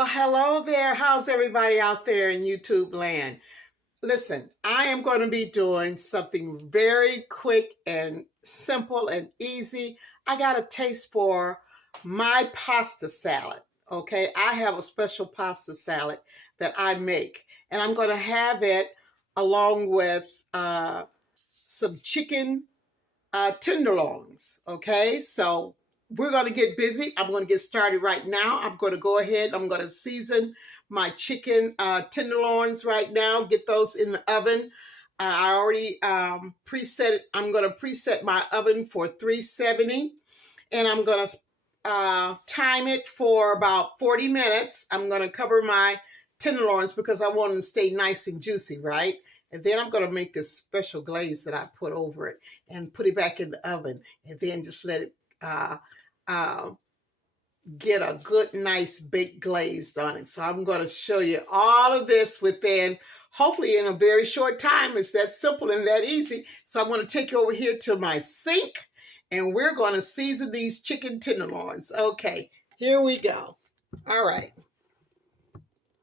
Well, hello there. How's everybody out there in YouTube land? Listen, I am going to be doing something very quick and simple and easy. I got a taste for my pasta salad. Okay, I have a special pasta salad that I make, and I'm going to have it along with some chicken tenderloins. Okay, so we're going to get busy. I'm going to get started right now. I'm going to go ahead. I'm going to season my chicken tenderloins right now. Get those in the oven. I already preset it. I'm going to preset my oven for 370, and I'm going to time it for about 40 minutes. I'm going to cover my tenderloins because I want them to stay nice and juicy, right? And then I'm going to make this special glaze that I put over it and put it back in the oven, and then just let it get a good, nice baked glaze on it. So I'm going to show you all of this within, hopefully in a very short time. It's that simple and that easy. So I'm going to take you over here to my sink, and we're going to season these chicken tenderloins. Okay, here we go. All right.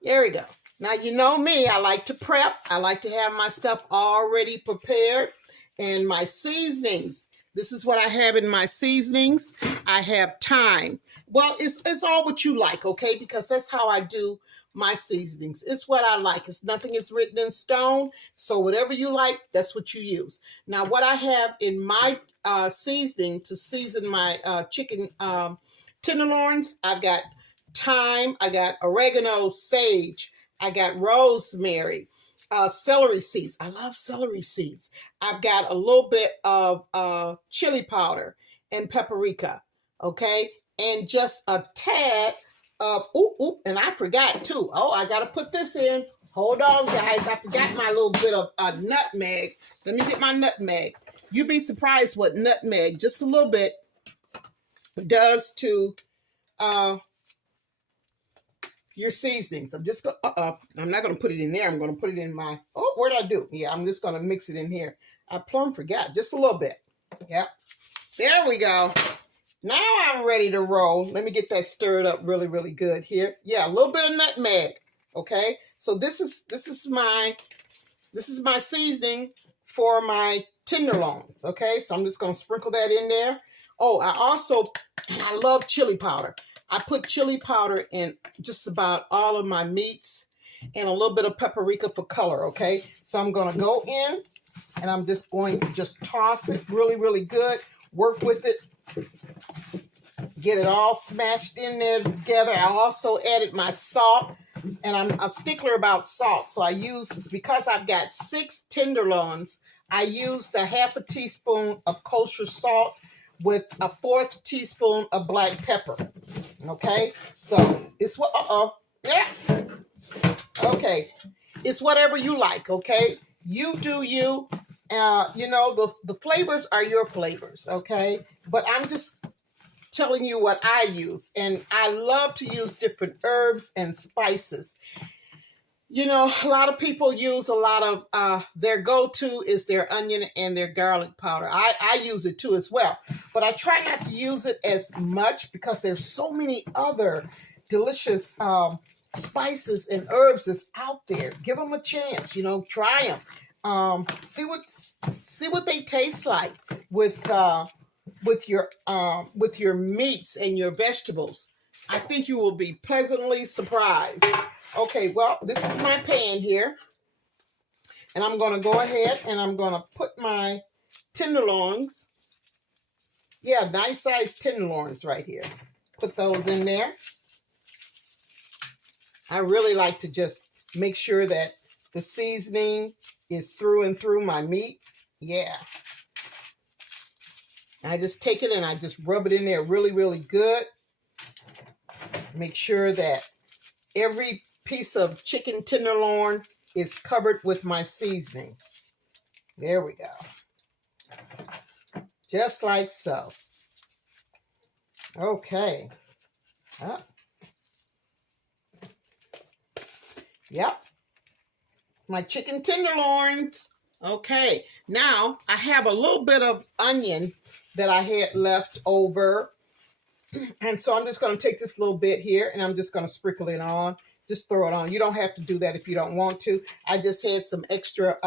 There we go. Now, you know me, I like to prep. I like to have my stuff already prepared. And my seasonings, this is what I have in my seasonings. I have thyme. Well, it's all what you like, okay? Because that's how I do my seasonings. It's what I like. Nothing is written in stone. So whatever you like, that's what you use. Now, what I have in my seasoning to season my chicken tenderloins, I've got thyme, I got oregano, sage, I got rosemary, celery seeds. I love celery seeds. I've got a little bit of chili powder and paprika, okay? And just a tad of, and I forgot too. Oh, I got to put this in. Hold on, guys. I forgot my little bit of nutmeg. Let me get my nutmeg. You'd be surprised what nutmeg, just a little bit, does to your seasonings. I'm just going I'm not going to put it in there. I'm going to put it in my, what did I do? Yeah, I'm just going to mix it in here. I plumb forgot, just a little bit. Yep. There we go. Now I'm ready to roll. Let me get that stirred up really, really good here. Yeah, a little bit of nutmeg. Okay. So this is my seasoning for my tenderloins. Okay. So I'm just going to sprinkle that in there. Oh, I love chili powder. I put chili powder in just about all of my meats and a little bit of paprika for color, okay? So I'm going to go in, and I'm just going to just toss it really, really good. Work with it. Get it all smashed in there together. I also added my salt, and I'm a stickler about salt. So because I've got 6 tenderloins, I used a half a teaspoon of kosher salt with a 1/4 teaspoon of black pepper. Okay, so it's what, okay, it's whatever you like, okay? You do you, you know, the flavors are your flavors, okay? But I'm just telling you what I use, and I love to use different herbs and spices. You know, a lot of people use a lot of, their go-to is their onion and their garlic powder. I use it too as well, but I try not to use it as much because there's so many other delicious spices and herbs that's out there. Give them a chance, you know, try them. See what they taste like with your meats and your vegetables. I think you will be pleasantly surprised. Okay, well, this is my pan here, and I'm going to go ahead and I'm going to put my tenderloins. Yeah, nice sized tenderloins right here. Put those in there. I really like to just make sure that the seasoning is through and through my meat. Yeah. I just take it and I just rub it in there really, really good. Make sure that every piece of chicken tenderloin is covered with my seasoning. There we go. Just like so. Okay. Yep. My chicken tenderloins. Okay. Now I have a little bit of onion that I had left over And so I'm just going to take this little bit here and I'm just going to sprinkle it on. Just throw it on. You don't have to do that if you don't want to. I just had some extra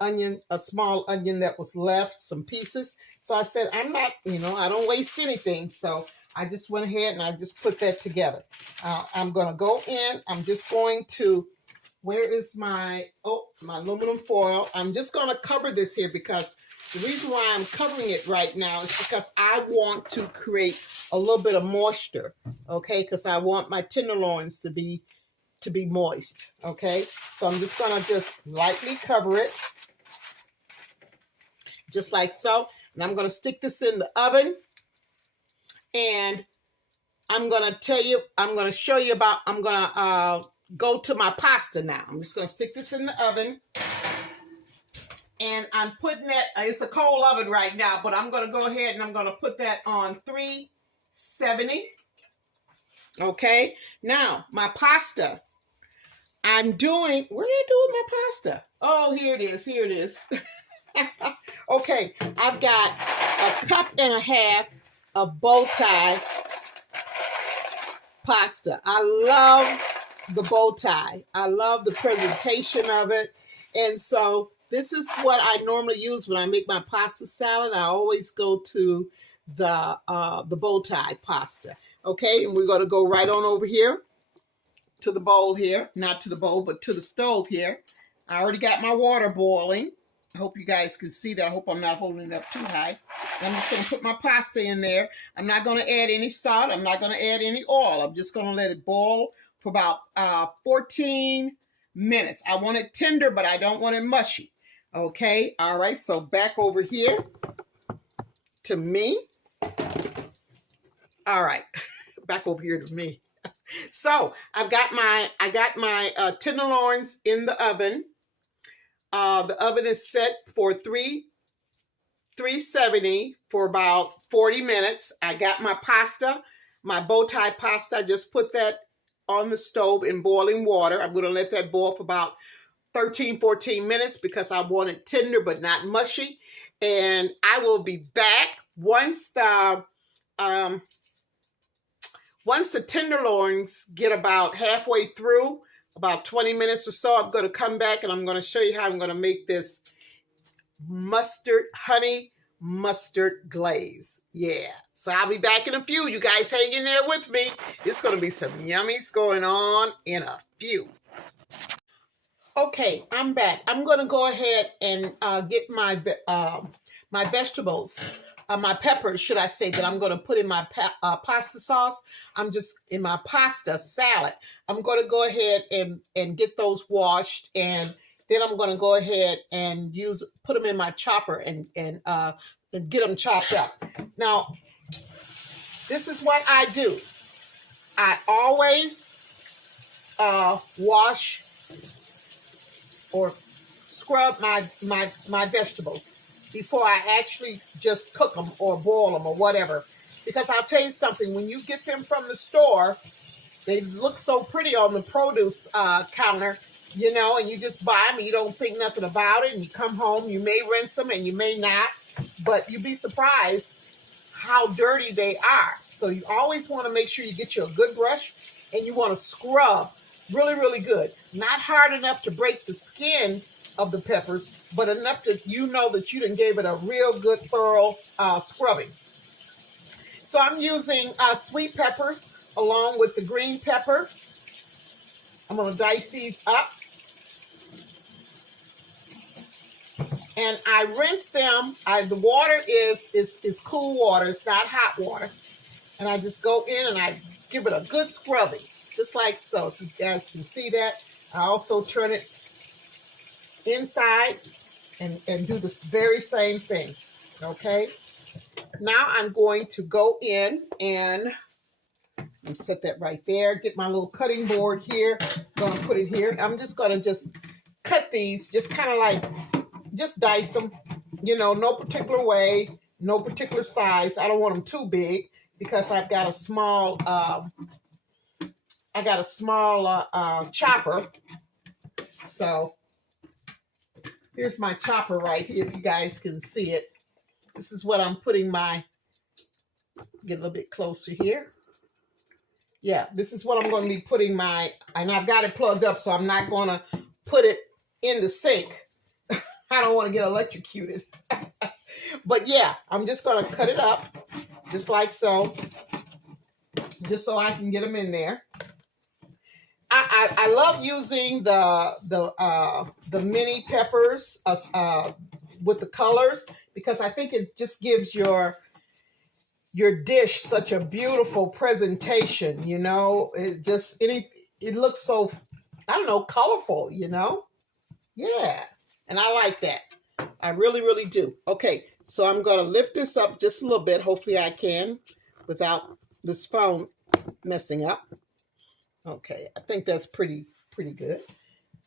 onion, a small onion that was left, some pieces. So I said, I'm not, I don't waste anything. So I just went ahead and I just put that together. I'm going to go in. I'm just going to, where is my aluminum foil? I'm just going to cover this here because the reason why I'm covering it right now is because I want to create a little bit of moisture, okay? Because I want my tenderloins to be moist, okay? So I'm just going to just lightly cover it, just like so. And I'm going to stick this in the oven. And I'm going to show you about, I'm going to go to my pasta now. I'm just going to stick this in the oven. And I'm putting that, it's a cold oven right now, but I'm going to go ahead and I'm going to put that on 370. Okay. Now, my pasta. I'm doing, where did I do with my pasta? Oh, here it is. Here it is. Okay. I've got a cup and a half of bow tie pasta. I love the bow tie. I love the presentation of it. And so this is what I normally use when I make my pasta salad. I always go to the bow tie pasta. Okay, and we're going to go right on over here to the bowl here. Not to the bowl, but to the stove here. I already got my water boiling. I hope you guys can see that. I hope I'm not holding it up too high. I'm just going to put my pasta in there. I'm not going to add any salt. I'm not going to add any oil. I'm just going to let it boil for about 14 minutes. I want it tender, but I don't want it mushy. Okay. All right. So back over here to me. All right. Back over here to me. So I got my tenderloins in the oven. The oven is set for 370 for about 40 minutes. I got my pasta, my bow tie pasta. I just put that on the stove in boiling water. I'm going to let that boil for about 13, 14 minutes because I want it tender but not mushy. And I will be back once the tenderloins get about halfway through, about 20 minutes or so. I'm going to come back and I'm going to show you how I'm going to make this honey mustard glaze. Yeah. So I'll be back in a few. You guys hang in there with me. It's going to be some yummies going on in a few. Okay, I'm back. I'm going to go ahead and get my my vegetables, my peppers, should I say, that I'm going to put in my pasta sauce. I'm just in my pasta salad. I'm going to go ahead and get those washed, and then I'm going to go ahead and put them in my chopper and get them chopped up. Now, this is what I do. I always wash or scrub my vegetables before I actually just cook them or boil them or whatever. Because I'll tell you something, when you get them from the store, they look so pretty on the produce counter, and you just buy them and you don't think nothing about it, and you come home, you may rinse them and you may not, but you'd be surprised how dirty they are. So you always want to make sure you get you a good brush and you want to scrub really, really good. Not hard enough to break the skin of the peppers, but enough that you know that you done gave it a real good, thorough scrubbing. So I'm using sweet peppers along with the green pepper. I'm going to dice these up. And I rinse them. The water is cool water. It's not hot water. And I just go in and I give it a good scrubbing, just like so. If you guys can see that. I also turn it inside and do the very same thing. Okay. Now I'm going to go in and set that right there. Get my little cutting board here. Gonna put it here. I'm just gonna cut these, just kind of like, just dice them, no particular way, no particular size. I don't want them too big because I've got a small, chopper. So here's my chopper right here, if you guys can see it. This is what I'm putting my get a little bit closer here. Yeah, this is what I'm going to be putting and I've got it plugged up, so I'm not going to put it in the sink. I don't want to get electrocuted. But yeah, I'm just going to cut it up just like so, just so I can get them in there. I love using the mini peppers with the colors, because I think it just gives your dish such a beautiful presentation. You know, it looks so, I don't know, colorful. You know, yeah, and I like that. I really, really do. Okay, so I'm going to lift this up just a little bit. Hopefully, I can without this phone messing up. Okay, I think that's pretty good.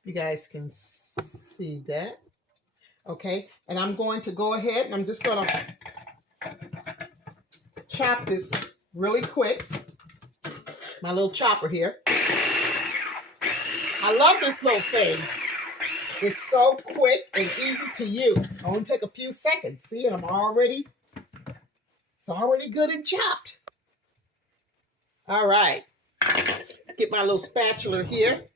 You guys can see that. Okay, and I'm going to go ahead and I'm just going to chop this really quick. My little chopper here. I love this little thing. It's so quick and easy to use. It only take a few seconds. See, and it's already good and chopped. All right. Get my little spatula here.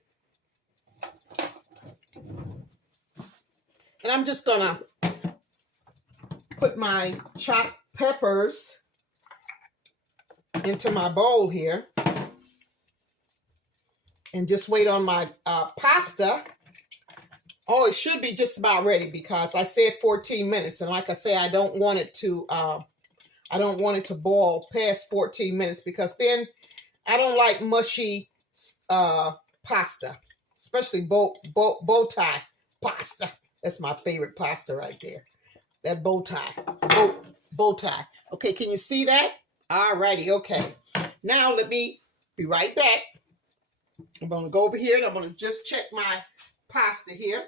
And I'm just gonna put my chopped peppers into my bowl here. And just wait on my pasta. Oh, it should be just about ready, because I said 14 minutes. And like I say, I don't want it to boil past 14 minutes, because then I don't like mushy pasta, especially bow tie pasta. That's my favorite pasta right there. That bow tie. Okay, can you see that? All righty, okay. Now let me be right back. I'm going to go over here and I'm going to just check my pasta here.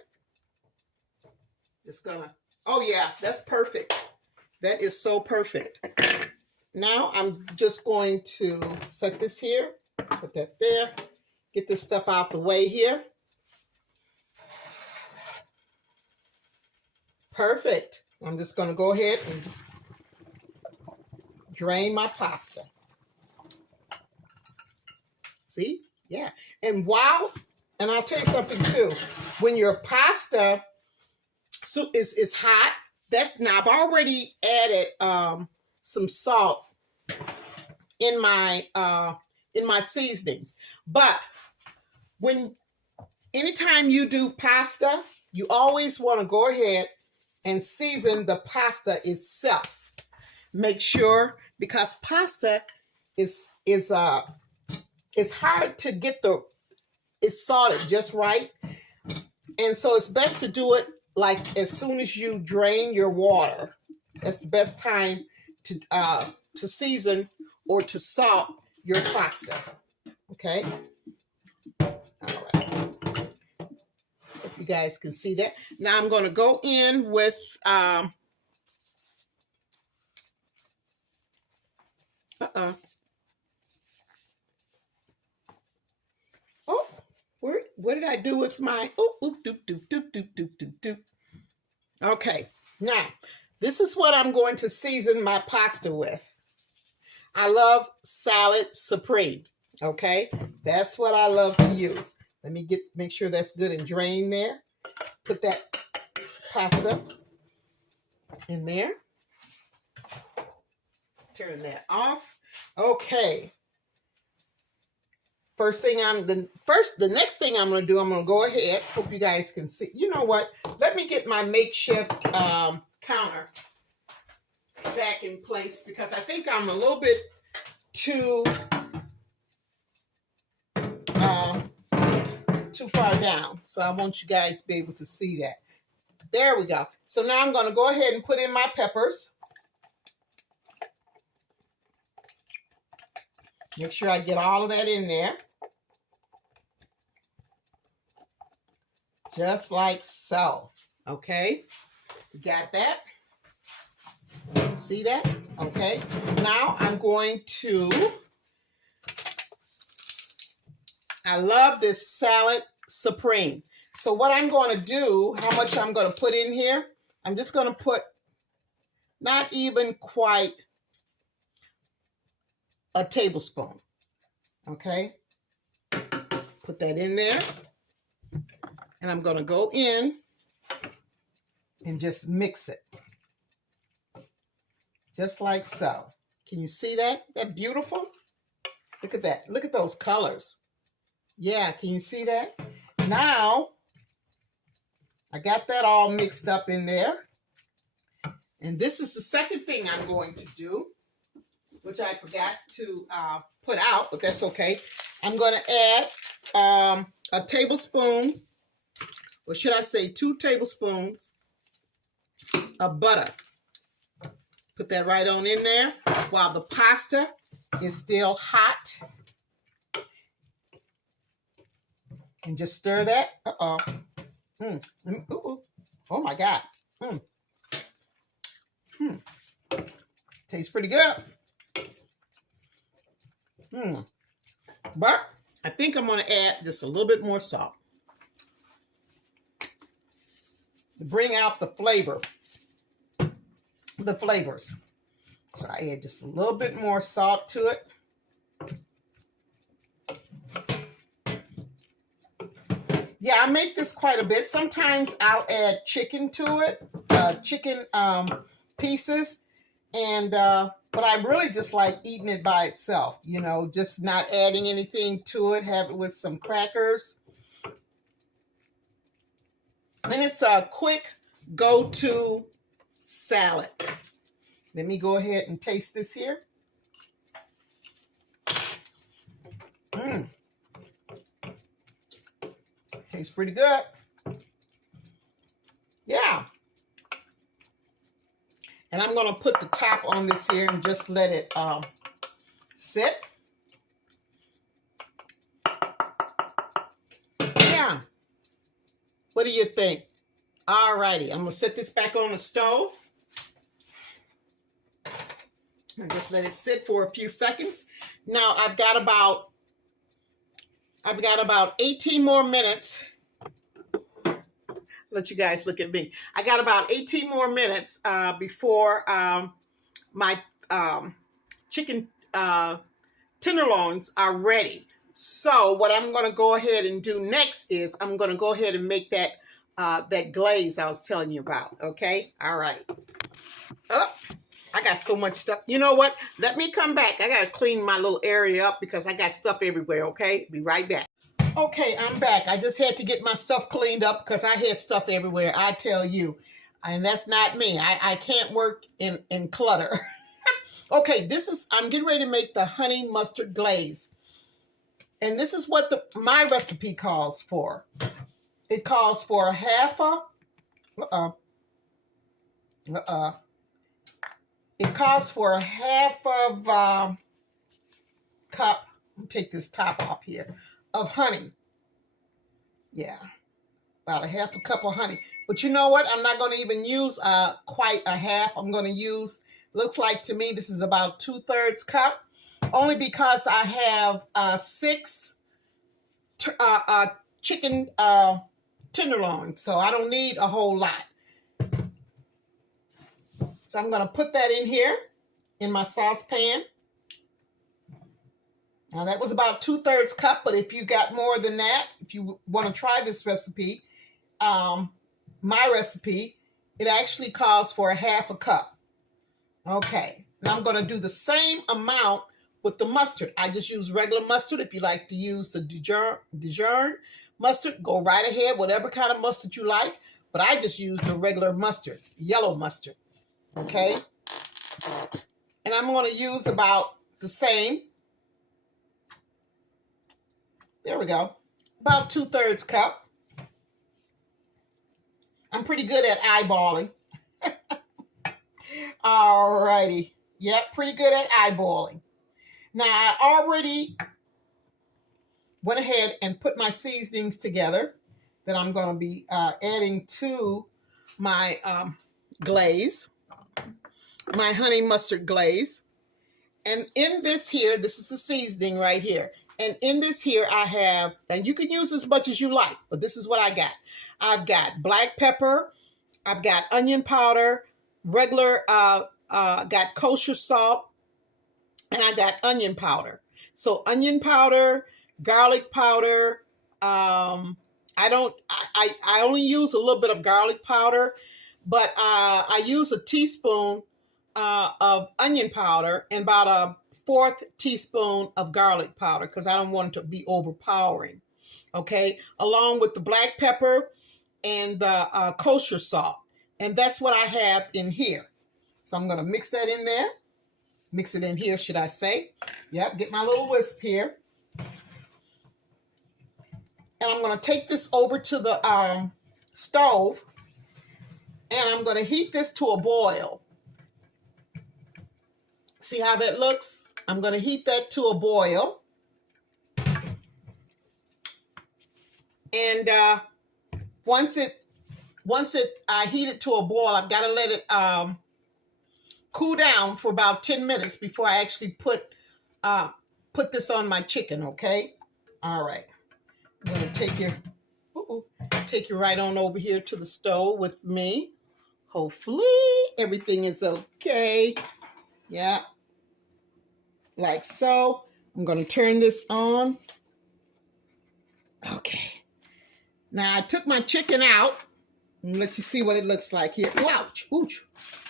Just gonna, oh yeah, that's perfect. That is so perfect. Now I'm just going to set this here, put that there, get this stuff out the way here. Perfect. I'm just going to go ahead and drain my pasta. See? Yeah. And I'll tell you something too. When your pasta soup is hot, I've already added some salt in my seasonings. But anytime you do pasta, you always want to go ahead and season the pasta itself. Make sure, because pasta is it's hard to get it's salted just right. And so it's best to do it like as soon as you drain your water. That's the best time to season or to salt your pasta. Okay? All right. Hope you guys can see that. Now I'm going to go in with Oh, what did I do with my, Okay, now, this is what I'm going to season my pasta with. I love salad supreme, okay? That's what I love to use. Let me make sure that's good and drained there. Put that pasta in there. Turn that off. Okay. The next thing I'm going to do, I'm going to go ahead. Hope you guys can see. You know what? Let me get my makeshift counter back in place, because I think I'm a little bit too far down. So I want you guys to be able to see that. There we go. So now I'm going to go ahead and put in my peppers. Make sure I get all of that in there. Just like so. Okay? You got that? See that? Okay. Now I'm going to, I love this salad supreme. So what I'm going to do, how much I'm going to put in here, I'm just going to put not even quite a tablespoon. Okay, put that in there. And I'm going to go in and just mix it. Just like so. Can you see that? That beautiful? Look at that. Look at those colors. Yeah, can you see that? Now, I got that all mixed up in there. And this is the second thing I'm going to do, which I forgot to put out, but that's okay. I'm going to add a tablespoon, or should I say 2 tablespoons of butter. Put that right on in there while the pasta is still hot. And just stir that. Uh-oh. Ooh. Oh, my God. Tastes pretty good. But I think I'm going to add just a little bit more salt to bring out the flavor, the flavors. So I add just a little bit more salt to it. Yeah, I make this quite a bit. Sometimes I'll add chicken to it, chicken pieces, and but I really just like eating it by itself, you know, just not adding anything to it, have it with some crackers. And it's a quick go-to salad. Let me go ahead and taste this here. Tastes pretty good. Yeah. And I'm going to put the top on this here and just let it sit. Yeah. What do you think? All righty. I'm going to set this back on the stove. And just let it sit for a few seconds. Now I've got about 18 more minutes. Let you guys look at me. I got about 18 more minutes before my chicken tenderloins are ready. So what I'm going to go ahead and do next is I'm going to go ahead and make that that glaze I was telling you about. Okay. All right. Oh, I got so much stuff. You know what? Let me come back. I got to clean my little area up because I got stuff everywhere. Okay. Be right back. Okay, I'm back. I just had to get my stuff cleaned up because I had stuff everywhere, I tell you. And that's not me. I can't work in clutter. Okay, I'm getting ready to make the honey mustard glaze. And this is what my recipe calls for. It calls for It calls for a half of cup. Let me take this top off here. Of honey. Yeah, about a half a cup of honey. But you know what? I'm not going to even use quite a half. I'm going to use, looks like to me, this is about 2/3 cup. Only because I have 6 chicken tenderloins. So I don't need a whole lot. So I'm going to put that in here in my saucepan. Now that was about 2/3 cup, but if you got more than that, if you want to try this recipe, my recipe, it actually calls for a half a cup. Okay, now I'm going to do the same amount with the mustard. I just use regular mustard. If you like to use the Dijon mustard, go right ahead, whatever kind of mustard you like. But I just use the regular mustard, yellow mustard. Okay, and I'm going to use about the same. There we go. About 2/3 cup. I'm pretty good at eyeballing. All righty. Yep, pretty good at eyeballing. Now, I already went ahead and put my seasonings together that I'm going to be adding to my glaze, my honey mustard glaze. And in this here, this is the seasoning right here. And in this here, I have, and you can use as much as you like, but this is what I got. I've got black pepper. I've got onion powder, regular, got kosher salt, and I got onion powder. So onion powder, garlic powder. I only use a little bit of garlic powder, but I use a teaspoon of onion powder and about a fourth teaspoon of garlic powder because I don't want it to be overpowering. Okay, along with the black pepper and the kosher salt. And that's what I have in here. So I'm going to mix that in there. Mix it in here, should I say. Yep, get my little whisk here. And I'm going to take this over to the stove. And I'm going to heat this to a boil. See how that looks? I'm going to heat that to a boil. And once I heat it to a boil, I've got to let it cool down for about 10 minutes before I actually put this on my chicken, okay? All right. I'm going to take you right on over here to the stove with me. Hopefully everything is okay. Yeah. Like so. I'm going to turn this on. Okay. Now I took my chicken out and let you see what it looks like here. Ouch. Ouch.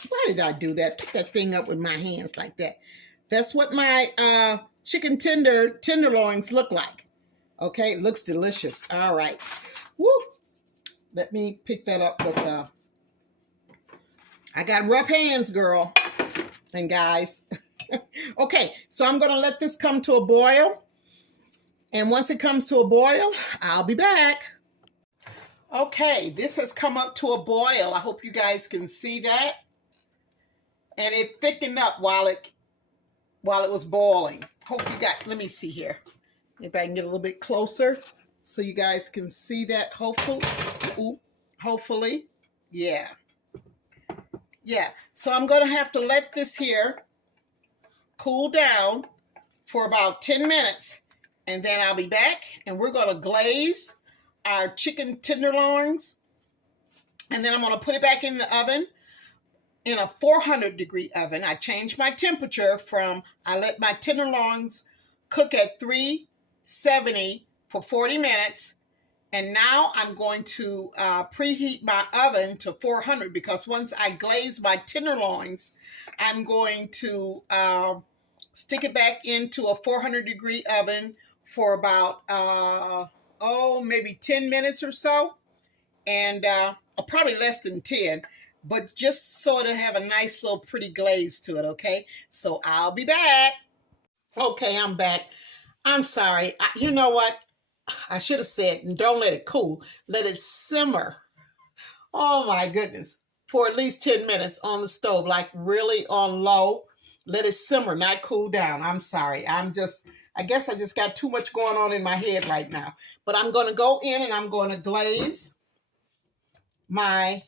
Why did I do that? Pick that thing up with my hands like that. That's what my chicken tenderloins look like. Okay, it looks delicious. All right. Woo. Let me pick that up with I got rough hands, girl and guys. Okay, so I'm going to let this come to a boil. And once it comes to a boil, I'll be back. Okay, this has come up to a boil. I hope you guys can see that. And it thickened up while it was boiling. Hope you got, let me see here. If I can get a little bit closer so you guys can see that, hopefully. Ooh, hopefully. Yeah. Yeah, so I'm going to have to let this here cool down for about 10 minutes. And then I'll be back and we're going to glaze our chicken tenderloins. And then I'm going to put it back in the oven in a 400-degree oven. I changed my temperature from, I let my tenderloins cook at 370 for 40 minutes. And now I'm going to preheat my oven to 400 because once I glaze my tenderloins, I'm going to stick it back into a 400-degree oven for about, maybe 10 minutes or so. And probably less than 10. But just so it'll have a nice little pretty glaze to it, okay? So I'll be back. Okay, I'm back. I'm sorry. You know what? I should have said, don't let it cool. Let it simmer. Oh my goodness. For at least 10 minutes on the stove, like really on low. Let it simmer, not cool down. I'm sorry. I guess I just got too much going on in my head right now. But I'm going to go in and I'm going to glaze my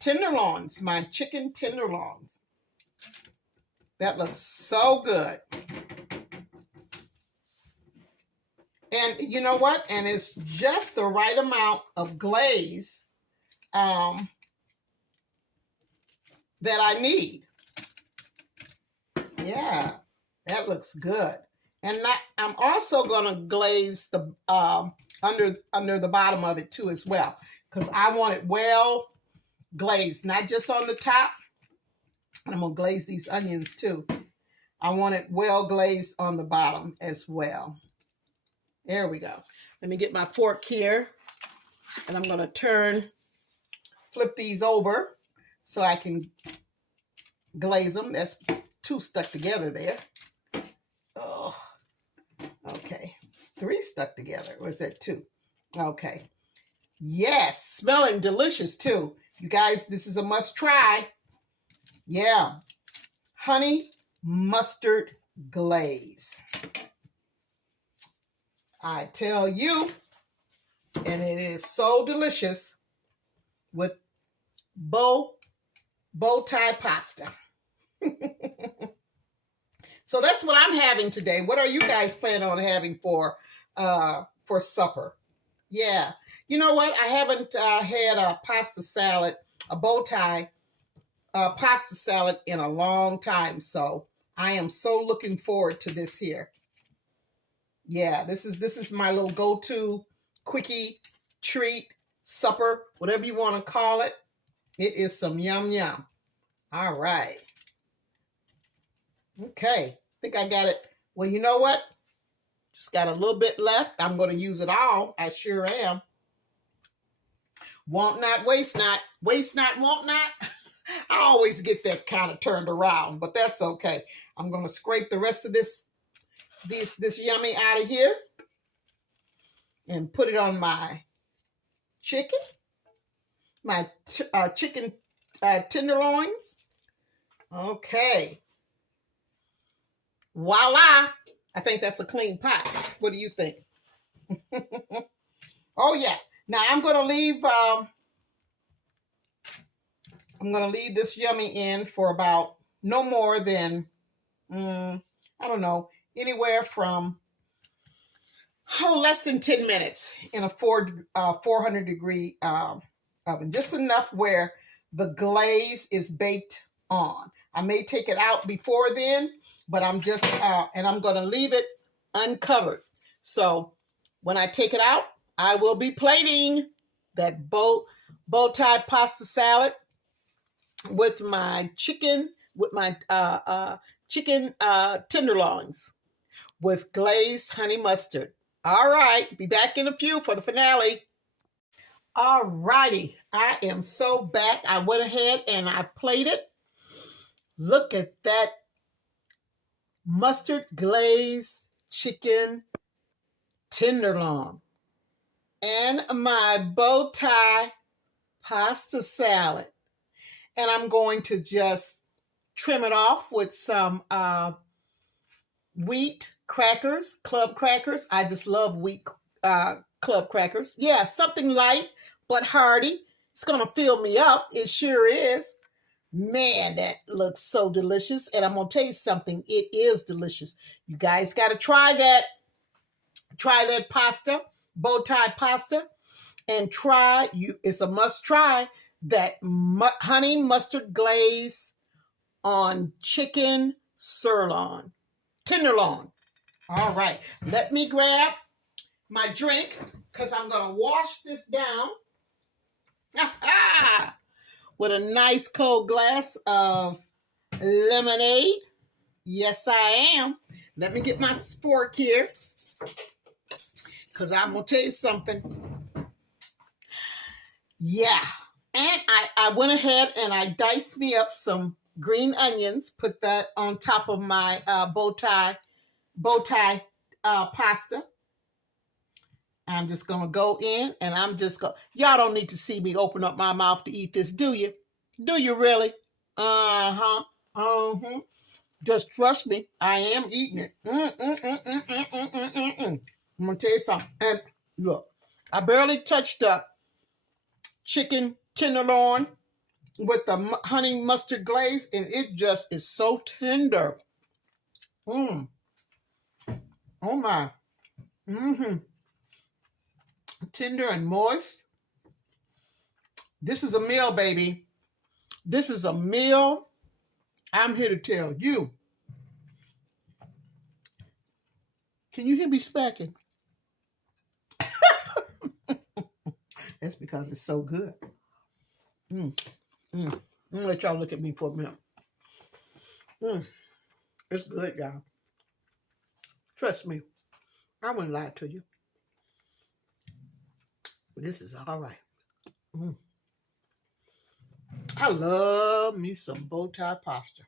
tenderloins, my chicken tenderloins. That looks so good. And you know what? And it's just the right amount of glaze that I need. Yeah, that looks good. And I'm also going to glaze the under the bottom of it too as well, because I want it well glazed, not just on the top. And I'm going to glaze these onions too. I want it well glazed on the bottom as well. There we go. Let me get my fork here. And I'm going to flip these over so I can glaze them. That's two stuck together there. Oh, okay. 3 stuck together. Or is that 2? Okay. Yes, smelling delicious too. You guys, this is a must try. Yeah. Honey mustard glaze. I tell you, and it is so delicious with bow tie pasta. So that's what I'm having today. What are you guys planning on having for supper? Yeah. You know what? I haven't had a pasta salad, a bow tie pasta salad in a long time. So I am so looking forward to this here. Yeah, this is my little go-to quickie treat, supper, whatever you want to call it. It is some yum yum. All right. Okay, I think I got it. Well, you know what? Just got a little bit left. I'm going to use it all. I sure am. Want not, waste not. Waste not, want not. I always get that kind of turned around, but that's okay. I'm going to scrape the rest of this yummy out of here and put it on my chicken, my chicken tenderloins. Okay. Voila. I think that's a clean pot. What do you think? Oh, yeah. Now I'm going to leave this yummy in for about no more than, I don't know, anywhere from less than 10 minutes in a 400 degree oven. Just enough where the glaze is baked on. I may take it out before then, but I'm just, and I'm going to leave it uncovered. So when I take it out, I will be plating that bow tie pasta salad with my chicken, chicken tenderloins with glazed honey mustard. All right, be back in a few for the finale. All righty, I am so back. I went ahead and I plated. Look at that mustard glazed chicken tenderloin and my bow tie pasta salad. And I'm going to just trim it off with some wheat crackers, club crackers. I just love wheat club crackers. Yeah, something light but hearty. It's going to fill me up. It sure is. Man, that looks so delicious. And I'm going to tell you something. It is delicious. You guys got to try that. Try that pasta, bow tie pasta. And it's a must try that honey mustard glaze on chicken tenderloin. All right, let me grab my drink because I'm going to wash this down with a nice cold glass of lemonade. Yes, I am. Let me get my fork here because I'm going to tell you something. Yeah, and I went ahead and I diced me up some green onions, put that on top of my bow tie pasta. I'm just going to go in and I'm just going, y'all don't need to see me open up my mouth to eat this, do you? Do you really? Uh-huh. Uh-huh. Just trust me, I am eating it. I'm going to tell you something. And look, I barely touched the chicken tenderloin with the honey mustard glaze, and it just is so tender. Oh my. Tender and moist. This is a meal, baby. This is a meal. I'm here to tell you. Can you hear me smacking? That's because it's so good. I'm gonna let y'all look at me for a minute. It's good, y'all. Trust me. I wouldn't lie to you. This is all right. I love me some bow tie pasta.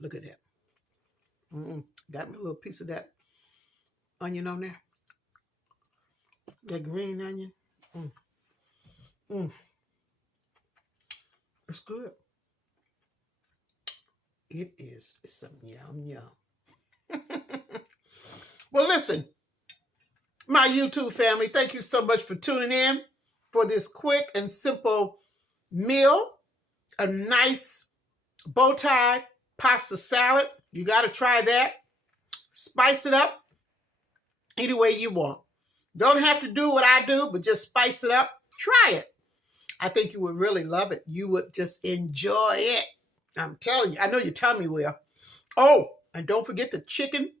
Look at that. Got me a little piece of that onion on there. That green onion. It's good. It's some yum yum. Well, listen, my YouTube family, thank you so much for tuning in for this quick and simple meal. A nice bow tie pasta salad. You got to try that. Spice it up any way you want. Don't have to do what I do, but just spice it up. Try it. I think you would really love it. You would just enjoy it. I'm telling you, I know your tummy will. Oh, and don't forget the chicken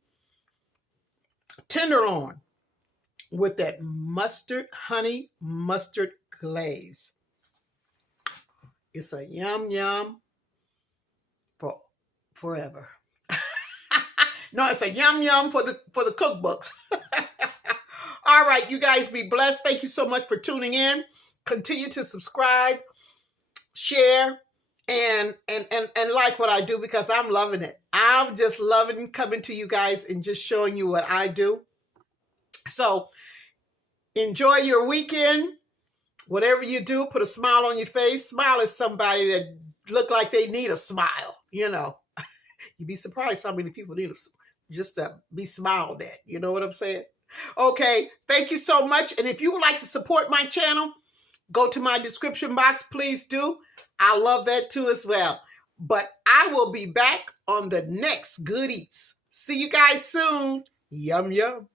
tenderloin with that honey mustard glaze. It's a yum yum for forever. No, it's a yum yum for the cookbooks. All right, you guys be blessed. Thank you so much for tuning in. Continue to subscribe, share, and like what I do, because I'm loving it. I'm just loving coming to you guys and just showing you what I do. So enjoy your weekend. Whatever you do, put a smile on your face. Smile at somebody that look like they need a smile. You know, you'd be surprised how many people need just to be smiled at. You know what I'm saying? Okay, thank you so much. And if you would like to support my channel, go to my description box. Please do. I love that too as well. But I will be back on the next Good Eats. See you guys soon. Yum, yum.